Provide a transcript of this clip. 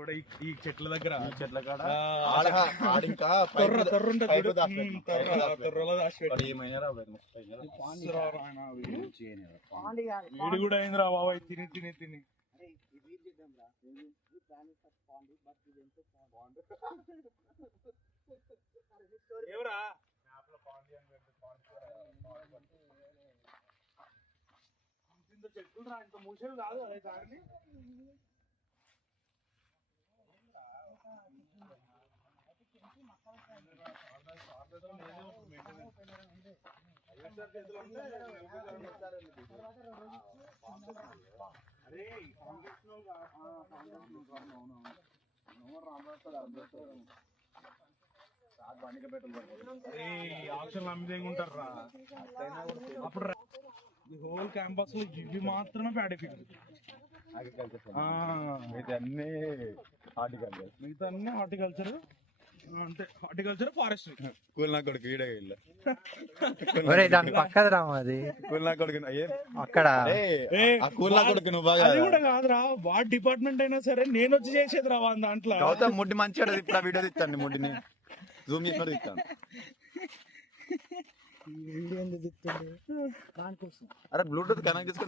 కూడా ఈ చెట్ల దగ్గర చెట్ల కాడ ఇంకా వీడి కూడా అయిందిరా బాబాయ్ తిని తిని తిని. ఎవరా చెట్లు రా ఇంత మూసేవి కాదు అదే దారిని. ఆప్షన్ అమ్మిదేంటారు రా అప్పుడు. ఈ హోల్ క్యాంపస్ లో ఇవి మాత్రమే ప్యాడీ ఫీల్డ్, మిగతా అన్ని హార్టికల్చర్. అంటే హార్టికల్చర్ ఫారెస్ట్రీ. కూల్ నా కొడుకు ఈడ దాని పక్కది రా అది కూల్ నా కొడుకు అక్కడ కూల్ నా కొడుకు నువ్వు బాగా అది కూడా కాదురా, వాట్ డిపార్ట్మెంట్ అయినా సరే నేను వచ్చి చేసేది రా దాంట్లో. గౌతమ్ ముడ్డి మంచిగా ఇప్పుడు వీడియో తీస్తాను, ముడ్డిని జూమ్ చేసి కూడా తీస్తాను. అరే బ్లూటూత్ కనెక్ట్ చేసుకుని